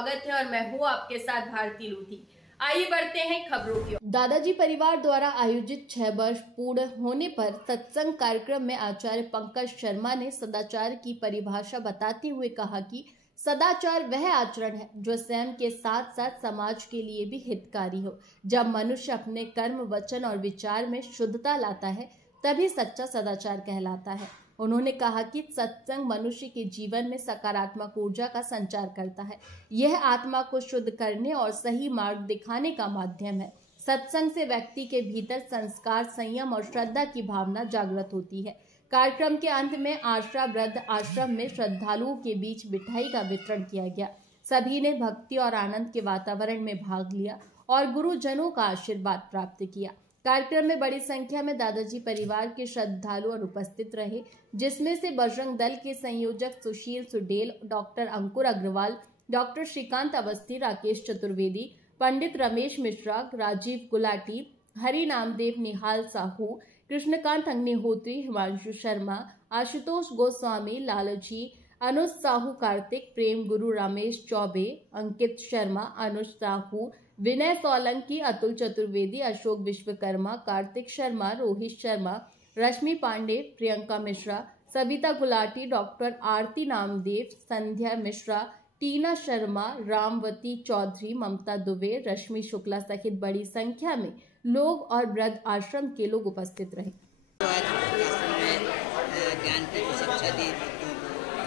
स्वागत है और मैं हूँ आपके साथ भारती लूथी। आइए बढ़ते हैं खबरों की ओर। दादाजी परिवार द्वारा आयोजित 6 वर्ष पूर्ण होने पर सत्संग कार्यक्रम में आचार्य पंकज शर्मा ने सदाचार की परिभाषा बताते हुए कहा कि सदाचार वह आचरण है जो स्वयं के साथ साथ समाज के लिए भी हितकारी हो। जब मनुष्य अपने कर्म, वचन और विचार में शुद्धता लाता है तभी सच्चा सदाचार कहलाता है। उन्होंने कहा कि सत्संग मनुष्य के जीवन में सकारात्मक ऊर्जा का संचार करता है। यह आत्मा को शुद्ध करने और सही मार्ग दिखाने का माध्यम है। सत्संग से व्यक्ति के भीतर संस्कार, संयम और श्रद्धा की भावना जागृत होती है। कार्यक्रम के अंत में आश्रा वृद्ध आश्रम में श्रद्धालुओं के बीच मिठाई का वितरण किया गया। सभी ने भक्ति और आनंद के वातावरण में भाग लिया और गुरुजनों का आशीर्वाद प्राप्त किया। कार्यक्रम में बड़ी संख्या में दादाजी परिवार के श्रद्धालु उपस्थित रहे, जिसमें से बजरंग दल के संयोजक सुशील सुडेल, डॉक्टर अंकुर अग्रवाल, डॉक्टर श्रीकांत अवस्थी, राकेश चतुर्वेदी, पंडित रमेश मिश्रा, राजीव गुलाटी, हरि नामदेव, निहाल साहू, कृष्णकांत अग्निहोत्री, हिमांशु शर्मा, आशुतोष गोस्वामी, लालजी, अनुज साहू, कार्तिक, प्रेम गुरु, रमेश चौबे, अंकित शर्मा, अनुज साहू, विनय सोलंकी, अतुल चतुर्वेदी, अशोक विश्वकर्मा, कार्तिक शर्मा, रोहित शर्मा, रश्मि पांडे, प्रियंका मिश्रा, सविता गुलाटी, डॉक्टर आरती नामदेव, संध्या मिश्रा, टीना शर्मा, रामवती चौधरी, ममता दुबे, रश्मि शुक्ला सहित बड़ी संख्या में लोग और वृद्ध आश्रम के लोग उपस्थित रहे।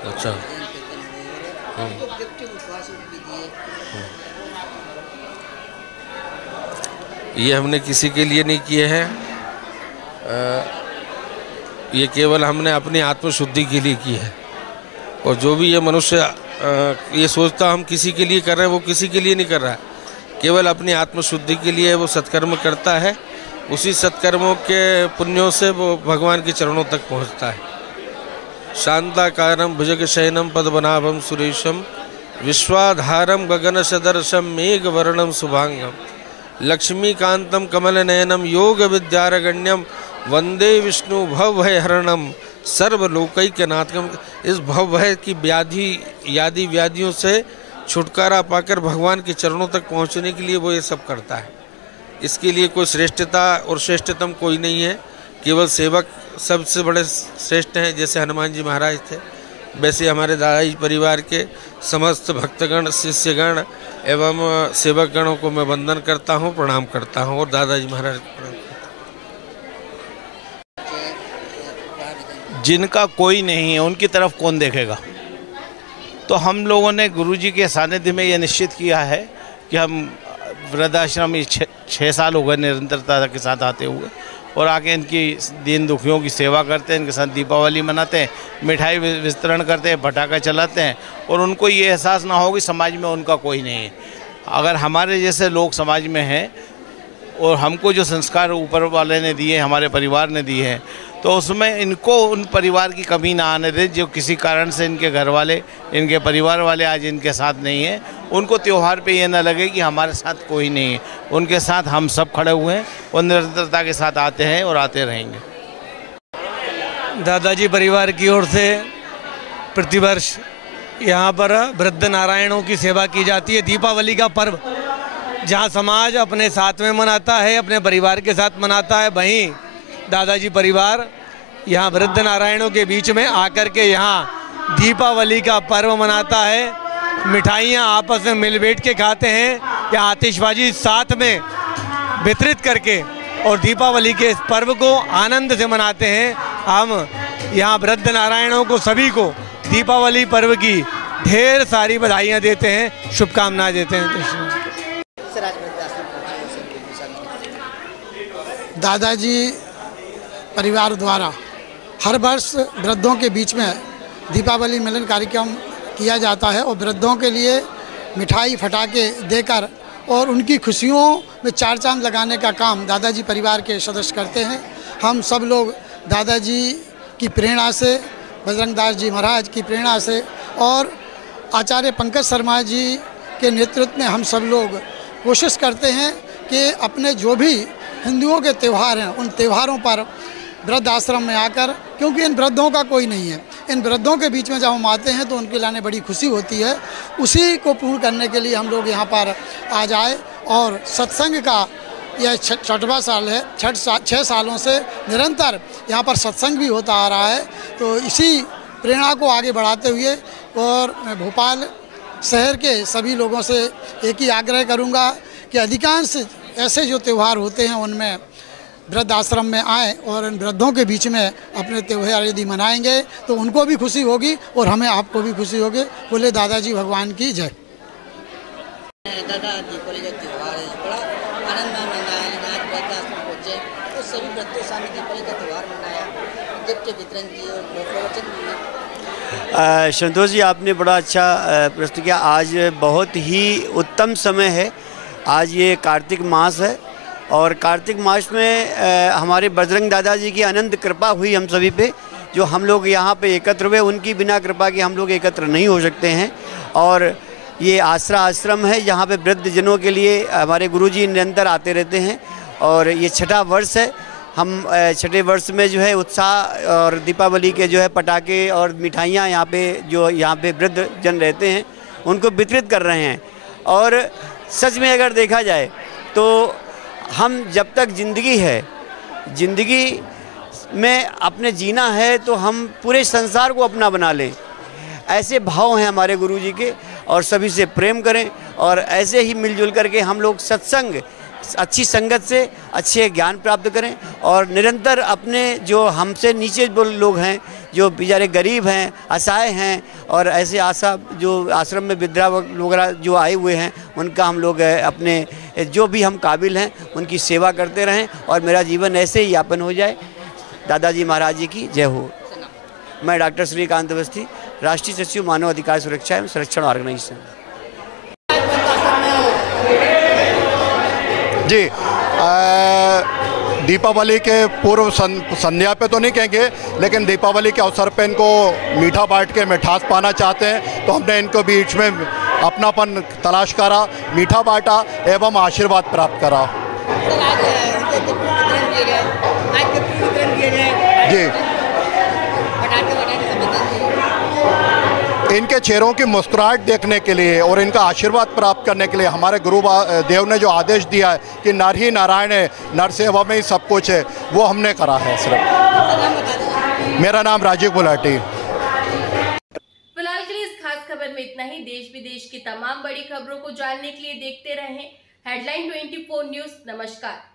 अच्छा, ये हमने किसी के लिए नहीं किए हैं, ये केवल हमने अपनी आत्मशुद्धि के लिए की है। और जो भी ये मनुष्य ये सोचता हम किसी के लिए कर रहे हैं, वो किसी के लिए नहीं कर रहा है, केवल अपनी आत्मशुद्धि के लिए वो सत्कर्म करता है। उसी सत्कर्मों के पुण्यों से वो भगवान के चरणों तक पहुंचता है। शांताकारं भुजगशयनं पद्मनाभं सुरेशं विश्वाधारं गगनसदृशं मेघवर्णं शुभांगं लक्ष्मीकांतं कमलनयनं योग विद्यारगण्यं वंदे विष्णु भवभयहरणं सर्वलोकैकनाथकं। इस भवभय की यादि व्याधियों से छुटकारा पाकर भगवान के चरणों तक पहुंचने के लिए वो ये सब करता है। इसके लिए कोई श्रेष्ठता और श्रेष्ठतम कोई नहीं है, केवल सेवक सबसे बड़े श्रेष्ठ हैं। जैसे हनुमान जी महाराज थे, वैसे हमारे दादाजी परिवार के समस्त भक्तगण, शिष्यगण एवं सेवकगणों को मैं वंदन करता हूँ, प्रणाम करता हूँ और दादाजी महाराज को प्रणाम करता हूँ। जिनका कोई नहीं है उनकी तरफ कौन देखेगा। तो हम लोगों ने गुरुजी के सानिध्य में ये निश्चित किया है कि हम वृद्धाश्रम में 6 साल हो गए निरंतरता के साथ आते हुए, और आके इनकी दीन दुखियों की सेवा करते हैं, इनके साथ दीपावली मनाते हैं, मिठाई वितरण करते हैं, पटाखा चलाते हैं, और उनको ये एहसास ना हो कि समाज में उनका कोई नहीं है। अगर हमारे जैसे लोग समाज में हैं और हमको जो संस्कार ऊपर वाले ने दिए, हमारे परिवार ने दिए हैं, तो उसमें इनको उन परिवार की कमी ना आने दें जो किसी कारण से इनके घर वाले, इनके परिवार वाले आज इनके साथ नहीं हैं। उनको त्यौहार पे ये ना लगे कि हमारे साथ कोई नहीं है। उनके साथ हम सब खड़े हुए हैं और निरंतरता के साथ आते हैं और आते रहेंगे। दादाजी परिवार की ओर से प्रतिवर्ष यहाँ पर वृद्ध नारायणों की सेवा की जाती है। दीपावली का पर्व जहाँ समाज अपने साथ में मनाता है, अपने परिवार के साथ मनाता है, वहीं दादाजी परिवार यहाँ वृद्ध नारायणों के बीच में आकर के यहाँ दीपावली का पर्व मनाता है। मिठाइयाँ आपस में मिल बैठ के खाते हैं या आतिशबाजी साथ में वितरित करके और दीपावली के इस पर्व को आनंद से मनाते हैं। हम यहाँ वृद्ध नारायणों को सभी को दीपावली पर्व की ढेर सारी बधाइयाँ देते हैं, शुभकामनाएं देते हैं। दादाजी परिवार द्वारा हर वर्ष वृद्धों के बीच में दीपावली मिलन कार्यक्रम किया जाता है और वृद्धों के लिए मिठाई फटाके देकर और उनकी खुशियों में 4 चांद लगाने का काम दादाजी परिवार के सदस्य करते हैं। हम सब लोग दादाजी की प्रेरणा से, बजरंग दास जी महाराज की प्रेरणा से और आचार्य पंकज शर्मा जी के नेतृत्व में हम सब लोग कोशिश करते हैं कि अपने जो भी हिंदुओं के त्यौहार हैं उन त्योहारों पर वृद्ध आश्रम में आकर, क्योंकि इन वृद्धों का कोई नहीं है, इन वृद्धों के बीच में जब हम आते हैं तो उनके लाने बड़ी खुशी होती है। उसी को पूर्ण करने के लिए हम लोग यहाँ पर आज आए और सत्संग का यह 6वां साल है। 6 सालों से निरंतर यहाँ पर सत्संग भी होता आ रहा है। तो इसी प्रेरणा को आगे बढ़ाते हुए और मैं भोपाल शहर के सभी लोगों से एक ही आग्रह करूँगा कि अधिकांश ऐसे जो त्यौहार होते हैं उनमें वृद्ध आश्रम में आए और इन वृद्धों के बीच में अपने त्यौहार यदि मनाएंगे तो उनको भी खुशी होगी और हमें आपको भी खुशी होगी। बोले दादाजी भगवान की जय। दादा दीपावली का त्यौहार है, बड़ा आनंद में मनाया। आज वृद्ध आश्रम पहुँचे तो सभी वृद्धों के सामने दीपावली का त्यौहार मनाया, गिफ्ट वितरण किए और प्रवचन दिए। संतोष जी, आपने बड़ा अच्छा प्रस्तुत किया। आज बहुत ही उत्तम समय है। आज ये कार्तिक मास है और कार्तिक मास में हमारे बजरंग दादाजी की अनंत कृपा हुई हम सभी पे, जो हम लोग यहाँ पे एकत्र हुए। उनकी बिना कृपा के हम लोग एकत्र नहीं हो सकते हैं। और ये आसरा आश्रम है, यहाँ पे वृद्ध जनों के लिए हमारे गुरुजी निरंतर आते रहते हैं और ये 6ठा वर्ष है। हम 6ठे वर्ष में जो है उत्साह और दीपावली के जो है पटाखे और मिठाइयाँ यहाँ पे वृद्ध जन रहते हैं उनको वितरित कर रहे हैं। और सच में अगर देखा जाए तो हम जब तक ज़िंदगी है, ज़िंदगी में अपने जीना है तो हम पूरे संसार को अपना बना लें, ऐसे भाव हैं हमारे गुरुजी के। और सभी से प्रेम करें और ऐसे ही मिलजुल करके हम लोग सत्संग, अच्छी संगत से अच्छे ज्ञान प्राप्त करें और निरंतर अपने जो हमसे नीचे लोग हैं, जो बेचारे गरीब हैं, असहाय हैं और ऐसे जो आश्रम में वृद्धा वगैरह जो आए हुए हैं, उनका हम लोग अपने जो भी हम काबिल हैं उनकी सेवा करते रहें और मेरा जीवन ऐसे ही यापन हो जाए। दादाजी महाराज जी की जय हो। मैं डॉक्टर श्रीकांत अवस्थी, राष्ट्रीय सचिव मानव अधिकार सुरक्षा एवं संरक्षण ऑर्गेनाइजेशन। जी, दीपावली के पूर्व संध्या पे तो नहीं कहेंगे, लेकिन दीपावली के अवसर पे इनको मीठा बांट के मिठास पाना चाहते हैं, तो हमने इनको बीच में अपनापन तलाश करा, मीठा बांटा एवं आशीर्वाद प्राप्त करा। जी, इनके चेहरों की मुस्कुराहट देखने के लिए और इनका आशीर्वाद प्राप्त करने के लिए हमारे गुरु देव ने जो आदेश दिया है कि नर ही नारायण है, नर सेवा में ही सब कुछ है, वो हमने करा है। सिर्फ मेरा नाम राजीव गुलाटी। फिलहाल के लिए इस खास खबर में इतना ही। देश विदेश की तमाम बड़ी खबरों को जानने के लिए देखते रहें हेडलाइन 24 न्यूज। नमस्कार।